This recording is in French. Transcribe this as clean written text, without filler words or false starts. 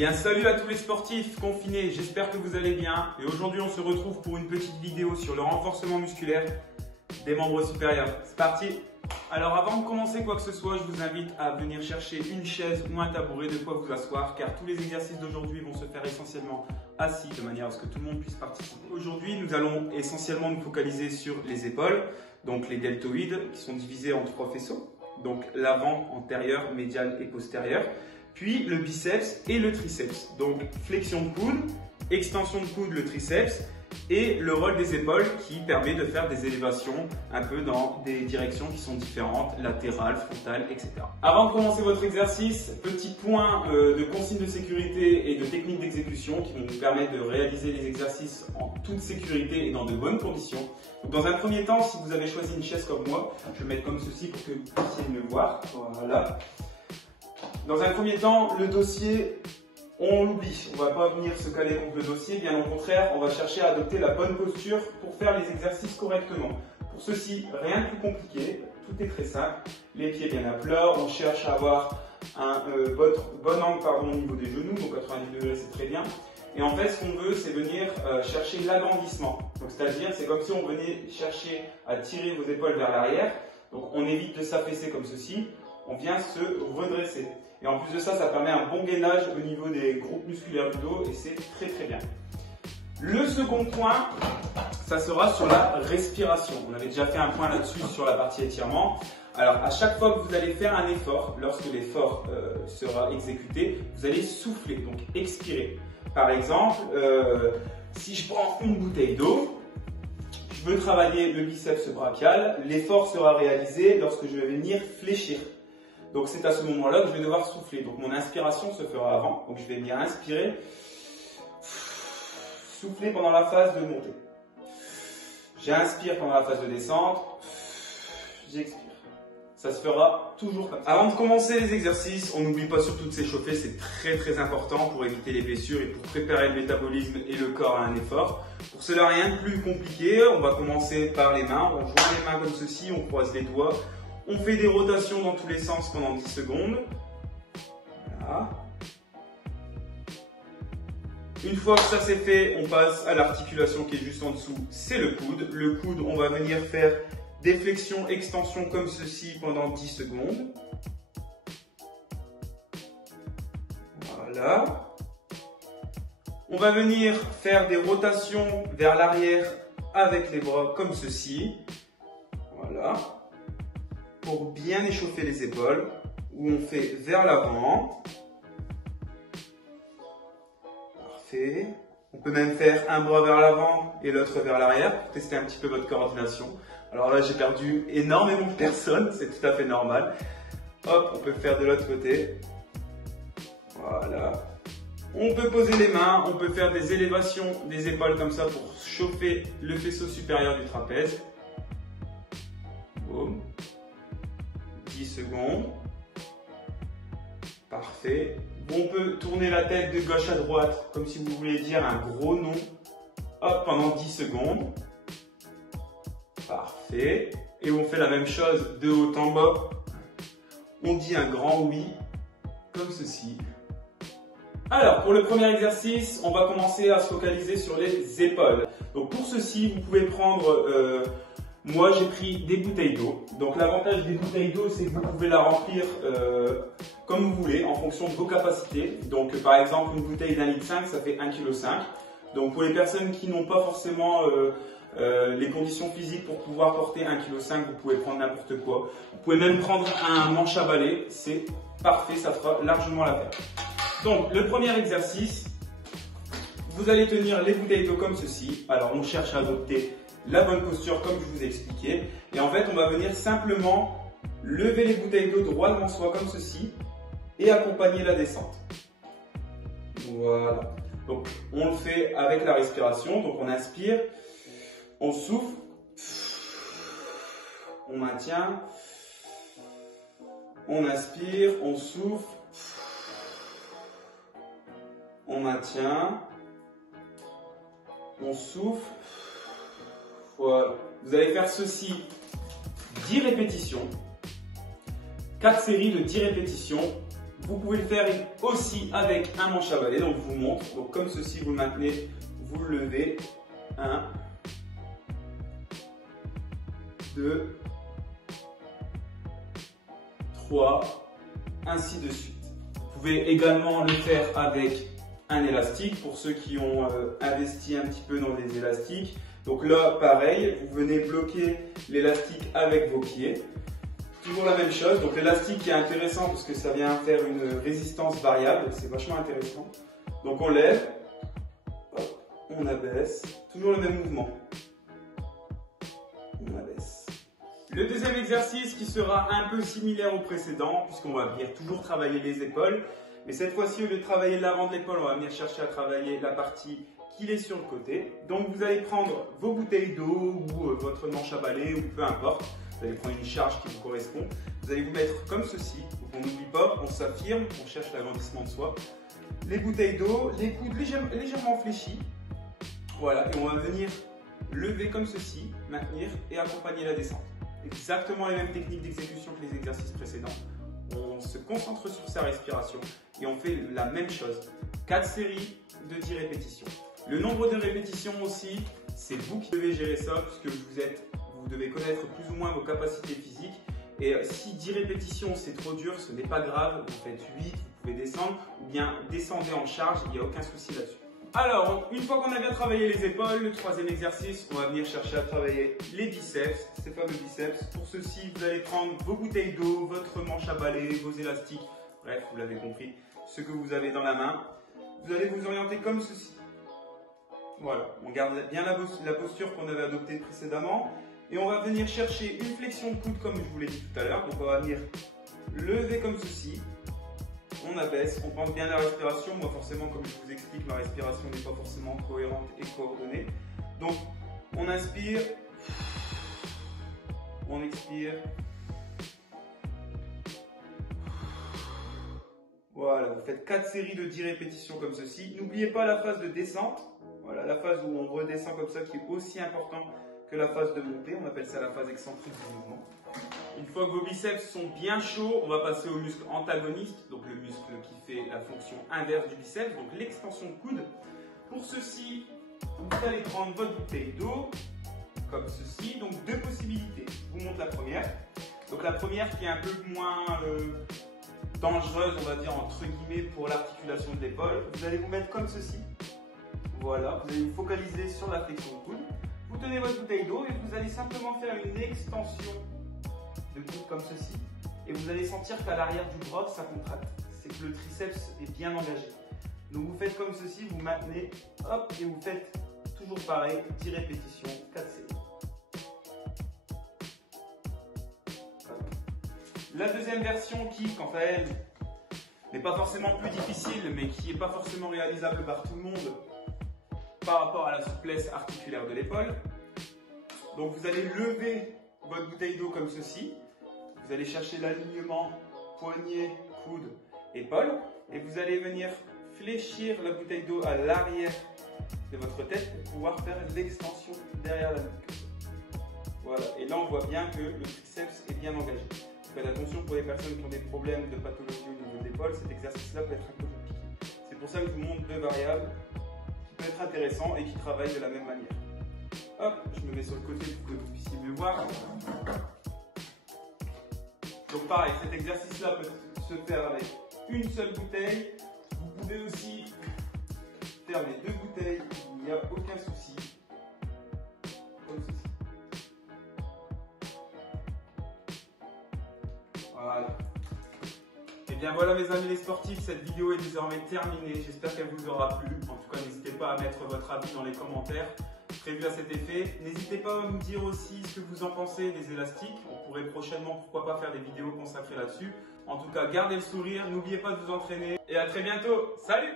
bien salut à tous les sportifs confinés, j'espère que vous allez bien et aujourd'hui on se retrouve pour une petite vidéo sur le renforcement musculaire des membres supérieurs. C'est parti! Alors avant de commencer quoi que ce soit, je vous invite à venir chercher une chaise ou un tabouret de quoi vous asseoir car tous les exercices d'aujourd'hui vont se faire essentiellement assis de manière à ce que tout le monde puisse participer. Aujourd'hui nous allons essentiellement nous focaliser sur les épaules, donc les deltoïdes qui sont divisés en 3 faisceaux, donc l'avant, antérieur, médial et postérieur. Puis le biceps et le triceps. Donc flexion de coude, extension de coude, le triceps et le rôle des épaules qui permet de faire des élévations un peu dans des directions qui sont différentes, latérales, frontales, etc. Avant de commencer votre exercice, petit point de consignes de sécurité et de techniques d'exécution qui vont vous permettre de réaliser les exercices en toute sécurité et dans de bonnes conditions. Donc, dans un premier temps, si vous avez choisi une chaise comme moi, je vais mettre comme ceci pour que vous puissiez me voir. Voilà. Dans un premier temps, le dossier, on l'oublie. On ne va pas venir se caler contre le dossier, bien au contraire, on va chercher à adopter la bonne posture pour faire les exercices correctement. Pour ceci, rien de plus compliqué, tout est très simple. Les pieds bien à plat, on cherche à avoir un bon angle au niveau des genoux, donc 90 degrés c'est très bien. Et en fait, ce qu'on veut, c'est venir chercher l'agrandissement. Donc c'est-à-dire, c'est comme si on venait chercher à tirer vos épaules vers l'arrière. Donc on évite de s'affaisser comme ceci, on vient se redresser. Et en plus de ça, ça permet un bon gainage au niveau des groupes musculaires du dos et c'est très très bien. Le second point, ça sera sur la respiration. On avait déjà fait un point là-dessus sur la partie étirement. Alors à chaque fois que vous allez faire un effort, lorsque l'effort sera exécuté, vous allez souffler, donc expirer. Par exemple, si je prends une bouteille d'eau, je veux travailler le biceps brachial, l'effort sera réalisé lorsque je vais venir fléchir. Donc c'est à ce moment-là que je vais devoir souffler. Donc mon inspiration se fera avant. Donc je vais bien inspirer, souffler pendant la phase de montée. J'inspire pendant la phase de descente, j'expire. Ça se fera toujours comme ça. Avant de commencer les exercices, on n'oublie pas surtout de s'échauffer, c'est très très important pour éviter les blessures et pour préparer le métabolisme et le corps à un effort. Pour cela, rien de plus compliqué, on va commencer par les mains. On joint les mains comme ceci, on croise les doigts. On fait des rotations dans tous les sens pendant 10 secondes. Voilà. Une fois que ça c'est fait, on passe à l'articulation qui est juste en dessous, c'est le coude. Le coude, on va venir faire des flexions, extensions comme ceci pendant 10 secondes. Voilà. On va venir faire des rotations vers l'arrière avec les bras comme ceci. Voilà. Pour bien échauffer les épaules, où on fait vers l'avant. Parfait. On peut même faire un bras vers l'avant et l'autre vers l'arrière pour tester un petit peu votre coordination. Alors là, j'ai perdu énormément de personnes, c'est tout à fait normal. Hop, on peut faire de l'autre côté. Voilà. On peut poser les mains, on peut faire des élévations des épaules comme ça pour chauffer le faisceau supérieur du trapèze. Boum. 10 secondes. Parfait. On peut tourner la tête de gauche à droite, comme si vous voulez dire un gros non. Hop, pendant 10 secondes. Parfait. Et on fait la même chose de haut en bas. On dit un grand oui, comme ceci. Alors, pour le premier exercice, on va commencer à se focaliser sur les épaules. Donc pour ceci, vous pouvez prendre... moi, j'ai pris des bouteilles d'eau. Donc l'avantage des bouteilles d'eau, c'est que vous pouvez la remplir comme vous voulez, en fonction de vos capacités. Donc par exemple, une bouteille d'1,5 litre, ça fait 1,5 kg. Donc pour les personnes qui n'ont pas forcément les conditions physiques pour pouvoir porter 1,5 kg, vous pouvez prendre n'importe quoi. Vous pouvez même prendre un manche à balai, c'est parfait, ça fera largement l'affaire. Donc le premier exercice, vous allez tenir les bouteilles d'eau comme ceci. Alors on cherche à adopter la bonne posture comme je vous ai expliqué. Et en fait, on va venir simplement lever les bouteilles d'eau droit devant soi comme ceci et accompagner la descente. Voilà. Donc, on le fait avec la respiration. Donc, on inspire, on souffle, on maintient, on inspire, on souffle, on maintient, on souffle. Voilà. Vous allez faire ceci 10 répétitions, 4 séries de 10 répétitions. Vous pouvez le faire aussi avec un manche à balai. Donc je vous montre. Donc comme ceci, vous le maintenez, vous le levez. 1, 2, 3, ainsi de suite. Vous pouvez également le faire avec un élastique pour ceux qui ont investi un petit peu dans des élastiques. Donc là, pareil, vous venez bloquer l'élastique avec vos pieds. Toujours la même chose. Donc l'élastique est intéressant parce que ça vient faire une résistance variable. C'est vachement intéressant. Donc on lève, hop, on abaisse. Toujours le même mouvement. On abaisse. Le deuxième exercice qui sera un peu similaire au précédent, puisqu'on va venir toujours travailler les épaules. Mais cette fois-ci, au lieu de travailler l'avant de l'épaule, on va venir chercher à travailler la partie qui est sur le côté. Donc vous allez prendre vos bouteilles d'eau ou votre manche à balai ou peu importe. Vous allez prendre une charge qui vous correspond. Vous allez vous mettre comme ceci. Donc on n'oublie pas, on s'affirme, on cherche l'agrandissement de soi. Les bouteilles d'eau, les coudes légèrement fléchis. Voilà, et on va venir lever comme ceci, maintenir et accompagner la descente. Exactement les mêmes techniques d'exécution que les exercices précédents. On se concentre sur sa respiration et on fait la même chose. 4 séries de 10 répétitions. Le nombre de répétitions aussi, c'est vous qui devez gérer ça puisque vous devez connaître plus ou moins vos capacités physiques. Et si 10 répétitions c'est trop dur, ce n'est pas grave, vous faites 8, vous pouvez descendre ou bien descendez en charge, il n'y a aucun souci là-dessus. Alors, une fois qu'on a bien travaillé les épaules, le troisième exercice, on va venir chercher à travailler les biceps, ces fameux biceps. Pour ceci, vous allez prendre vos bouteilles d'eau, votre manche à balai, vos élastiques, bref, vous l'avez compris, ce que vous avez dans la main. Vous allez vous orienter comme ceci. Voilà, on garde bien la posture qu'on avait adoptée précédemment. Et on va venir chercher une flexion de coude comme je vous l'ai dit tout à l'heure. Donc on va venir lever comme ceci. On abaisse, on pense bien la respiration. Moi forcément, comme je vous explique, ma respiration n'est pas forcément cohérente et coordonnée. Donc on inspire, on expire. Voilà, vous faites 4 séries de 10 répétitions comme ceci. N'oubliez pas la phase de descente. Voilà, la phase où on redescend comme ça qui est aussi importante que la phase de montée. On appelle ça la phase excentrique du mouvement. Une fois que vos biceps sont bien chauds, on va passer au muscle antagoniste, donc le muscle qui fait la fonction inverse du biceps, donc l'extension de coude. Pour ceci, vous allez prendre votre bouteille d'eau, comme ceci. Donc deux possibilités. Je vous montre la première. Donc la première qui est un peu moins dangereuse, on va dire entre guillemets, pour l'articulation de l'épaule. Vous allez vous mettre comme ceci. Voilà, vous allez vous focaliser sur la flexion de coude. Vous tenez votre bouteille d'eau et vous allez simplement faire une extension de coude comme ceci. Et vous allez sentir qu'à l'arrière du bras, ça contracte. C'est que le triceps est bien engagé. Donc vous faites comme ceci, vous maintenez, hop, et vous faites toujours pareil, 10 répétitions, 4 séries. La deuxième version qui, quant à elle, n'est pas forcément plus difficile, mais qui n'est pas forcément réalisable par tout le monde par rapport à la souplesse articulaire de l'épaule. Donc vous allez lever votre bouteille d'eau comme ceci. Vous allez chercher l'alignement poignet, coude, épaule. Et vous allez venir fléchir la bouteille d'eau à l'arrière de votre tête pour pouvoir faire l'extension derrière la nuque. Voilà. Et là on voit bien que le triceps est bien engagé. Faites attention pour les personnes qui ont des problèmes de pathologie au niveau de l'épaule, cet exercice-là peut être un peu compliqué. C'est pour ça que je vous montre deux variables qui peuvent être intéressantes et qui travaillent de la même manière. Hop, je me mets sur le côté pour que vous puissiez mieux voir. Donc pareil, cet exercice-là peut se faire avec une seule bouteille. Vous pouvez aussi faire les deux bouteilles, il n'y a aucun souci. Comme ceci. Voilà. Et bien voilà mes amis les sportifs, cette vidéo est désormais terminée. J'espère qu'elle vous aura plu. En tout cas, n'hésitez pas à mettre votre avis dans les commentaires prévus à cet effet. N'hésitez pas à me dire aussi ce que vous en pensez des élastiques. On pourrait prochainement, pourquoi pas, faire des vidéos consacrées là-dessus. En tout cas, gardez le sourire, n'oubliez pas de vous entraîner et à très bientôt. Salut!